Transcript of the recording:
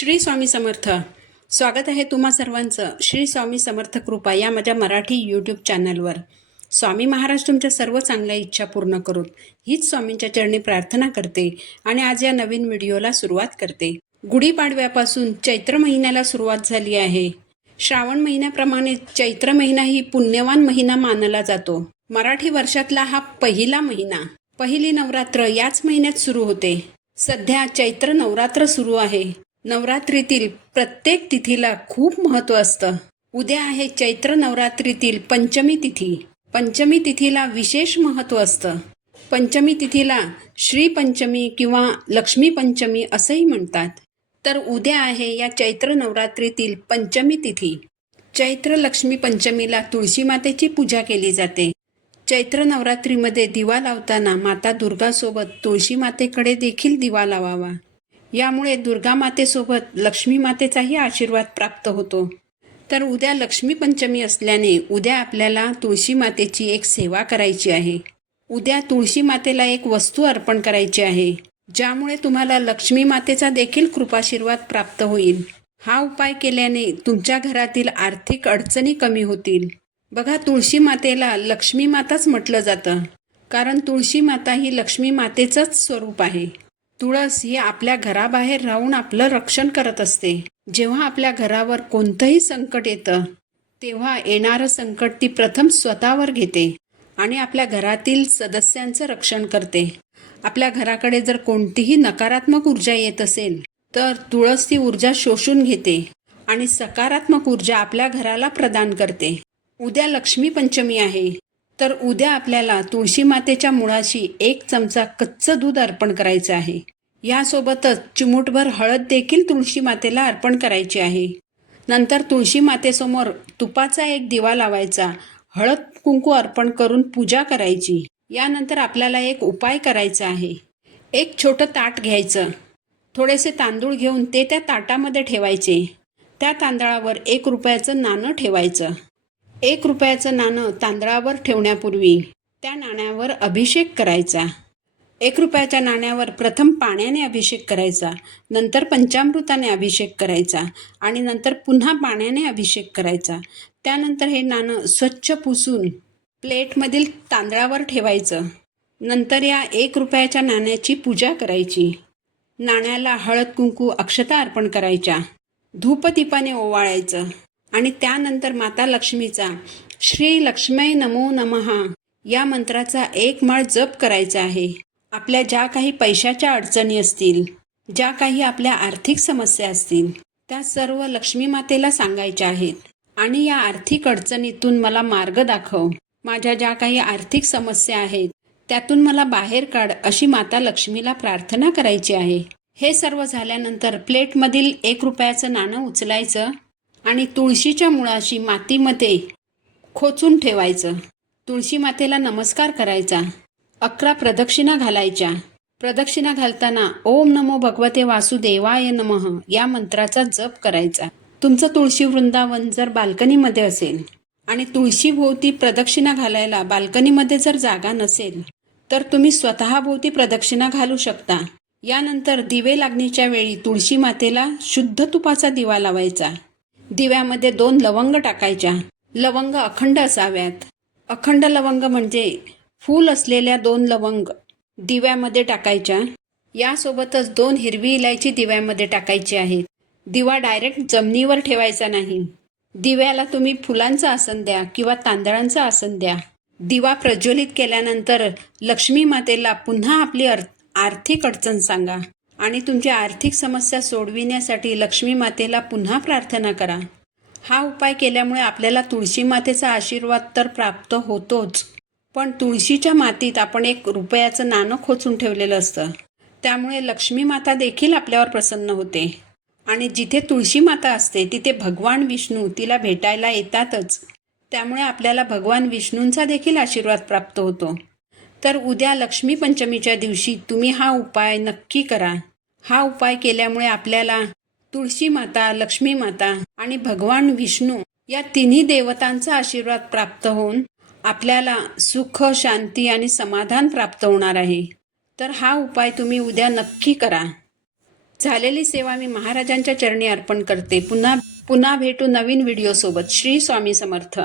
श्री स्वामी समर्थ. स्वागत आहे तुम्हा सर्वांचं. श्री स्वामी समर्थ कृपा या माझ्या मराठी यूट्यूब चॅनलवर स्वामी महाराज तुमच्या सर्व चांगल्या इच्छा पूर्ण करून हीच स्वामींच्या चरणी प्रार्थना करते आणि आज या नवीन व्हिडिओला सुरुवात करते. गुढीपाडव्यापासून चैत्र महिन्याला सुरुवात झाली आहे. श्रावण महिन्याप्रमाणे चैत्र महिना ही पुण्यवान महिना मानला जातो. मराठी वर्षातला हा पहिला महिना. पहिली नवरात्र याच महिन्यात सुरू होते. सध्या चैत्र नवरात्र सुरू आहे. नवरात्रीतील प्रत्येक तिथीला खूप महत्त्व असतं. उद्या आहे चैत्र नवरात्रीतील पंचमी तिथी. पंचमी तिथीला विशेष महत्त्व असतं. पंचमी तिथीला श्रीपंचमी किंवा लक्ष्मी पंचमी असंही म्हणतात. तर उद्या आहे या चैत्र नवरात्रीतील पंचमी तिथी. चैत्र लक्ष्मी पंचमीला तुळशी मातेची पूजा केली जाते. चैत्र नवरात्रीमध्ये दिवा लावताना माता दुर्गासोबत तुळशी मातेकडे देखील दिवा लावावा. यामुळे दुर्गा मातेसोबत लक्ष्मी मातेचाही आशीर्वाद प्राप्त होतो. तर उद्या लक्ष्मीपंचमी असल्याने उद्या आपल्याला तुळशी मातेची एक सेवा करायची आहे. उद्या तुळशी मातेला एक वस्तू अर्पण करायची आहे. ज्यामुळे तुम्हाला लक्ष्मी मातेचा देखील कृपाशीर्वाद प्राप्त होईल. हा उपाय केल्याने तुमच्या घरातील आर्थिक अडचणी कमी होतील. बघा तुळशी मातेला लक्ष्मी माताच म्हटलं जातं. कारण तुळशी माता ही लक्ष्मी मातेचंच स्वरूप आहे. तुळस ही आपल्या घराबाहेर राहून आपलं रक्षण करत असते. जेव्हा आपल्या घरावर कोणतंही संकट येतं तेव्हा येणारं संकट ती प्रथम स्वतःवर घेते आणि आपल्या घरातील सदस्यांचं रक्षण करते. आपल्या घराकडे जर कोणतीही नकारात्मक ऊर्जा येत असेल तर तुळस ती ऊर्जा शोषून घेते आणि सकारात्मक ऊर्जा आपल्या घराला प्रदान करते. उद्या लक्ष्मी पंचमी आहे. तर उद्या आपल्याला तुळशी मातेच्या मुळाशी एक चमचा कच्चं दूध अर्पण करायचं आहे. यासोबतच चिमूटभर हळद देखील तुळशी मातेला अर्पण करायची आहे. नंतर तुळशी मातेसमोर तुपाचा एक दिवा लावायचा हळद कुंकू अर्पण करून पूजा करायची. यानंतर आपल्याला एक उपाय करायचा आहे. एक छोटं ताट घ्यायचं. थोडेसे तांदूळ घेऊन ते त्या ताटामध्ये ठेवायचे. त्या तांदळावर एक रुपयाचं नाणं ठेवायचं. एक रुपयाचं नाणं तांदळावर ठेवण्यापूर्वी त्या नाण्यावर अभिषेक करायचा. एक रुपयाच्या नाण्यावर प्रथम पाण्याने अभिषेक करायचा नंतर पंचामृताने अभिषेक करायचा आणि नंतर पुन्हा पाण्याने अभिषेक करायचा. त्यानंतर हे नाणं स्वच्छ पुसून प्लेटमधील तांदळावर ठेवायचं. नंतर या एक रुपयाच्या नाण्याची पूजा करायची. नाण्याला हळद कुंकू अक्षता अर्पण करायच्या. धूपदीपाने ओवाळायचं. आणि त्यानंतर माता लक्ष्मीचा श्री लक्ष्मी नमो नमहा या मंत्राचा एक माळ जप करायचा आहे. आपल्या ज्या काही पैशाच्या अडचणी असतील ज्या काही आपल्या आर्थिक समस्या असतील त्या सर्व लक्ष्मी मातेला सांगायच्या आहेत. आणि या आर्थिक अडचणीतून मला मार्ग दाखव. माझ्या ज्या काही आर्थिक समस्या आहेत त्यातून मला बाहेर काढ अशी माता लक्ष्मीला प्रार्थना करायची आहे. हे सर्व झाल्यानंतर प्लेटमधील एक रुपयाचं नाणं उचलायचं आणि तुळशीच्या मुळाशी मातीमध्ये खोचून ठेवायचं. तुळशी मातेला नमस्कार करायचा. अकरा प्रदक्षिणा घालायच्या. प्रदक्षिणा घालताना ओम नमो भगवते वासुदेवाय नमः या मंत्राचा जप करायचा. तुमचं तुळशी वृंदावन जर बाल्कनीमध्ये असेल आणि तुळशीभोवती प्रदक्षिणा घालायला बाल्कनीमध्ये जर जागा नसेल तर तुम्ही स्वतःभोवती प्रदक्षिणा घालू शकता. यानंतर दिवे लागणीच्या वेळी तुळशी मातेला शुद्ध तुपाचा दिवा लावायचा. दिव्यामध्ये दोन लवंग टाकायच्या. लवंग अखंड असाव्यात. अखंड लवंग म्हणजे फूल असलेल्या दोन लवंग दिव्यामध्ये टाकायच्या. यासोबतच दोन हिरवी इलायची दिव्यामध्ये टाकायची आहेत दिवा डायरेक्ट जमिनीवर ठेवायचा नाही. दिव्याला तुम्ही फुलांचं आसन द्या किंवा तांदळांचं आसन द्या. दिवा प्रज्वलित केल्यानंतर लक्ष्मी मातेला पुन्हा आपली अर्थ आर्थिक अडचण सांगा. आणि तुमच्या आर्थिक समस्या सोडविण्यासाठी लक्ष्मी मातेला पुन्हा प्रार्थना करा. हा उपाय केल्यामुळे आपल्याला तुळशी मातेचा आशीर्वाद तर प्राप्त होतोच. पण तुळशीच्या मातीत आपण एक रुपयाचं नाणं खोचून ठेवलेलं असतं. त्यामुळे लक्ष्मी माता देखील आपल्यावर प्रसन्न होते. आणि जिथे तुळशी माता असते तिथे भगवान विष्णू तिला भेटायला येतातच. त्यामुळे आपल्याला भगवान विष्णूंचा देखील आशीर्वाद प्राप्त होतो. तर उद्या लक्ष्मीपंचमीच्या दिवशी तुम्ही हा उपाय नक्की करा. हा उपाय केल्यामुळे आपल्याला तुळशी माता लक्ष्मी माता आणि भगवान विष्णू या तिन्ही देवतांचा आशीर्वाद प्राप्त होऊन आपल्याला सुख शांती आणि समाधान प्राप्त होणार आहे. तर हा उपाय तुम्ही उद्या नक्की करा. झालेली सेवा मी महाराजांच्या चरणी अर्पण करते. पुन्हा पुन्हा भेटू नवीन व्हिडिओसोबत. श्री स्वामी समर्थ.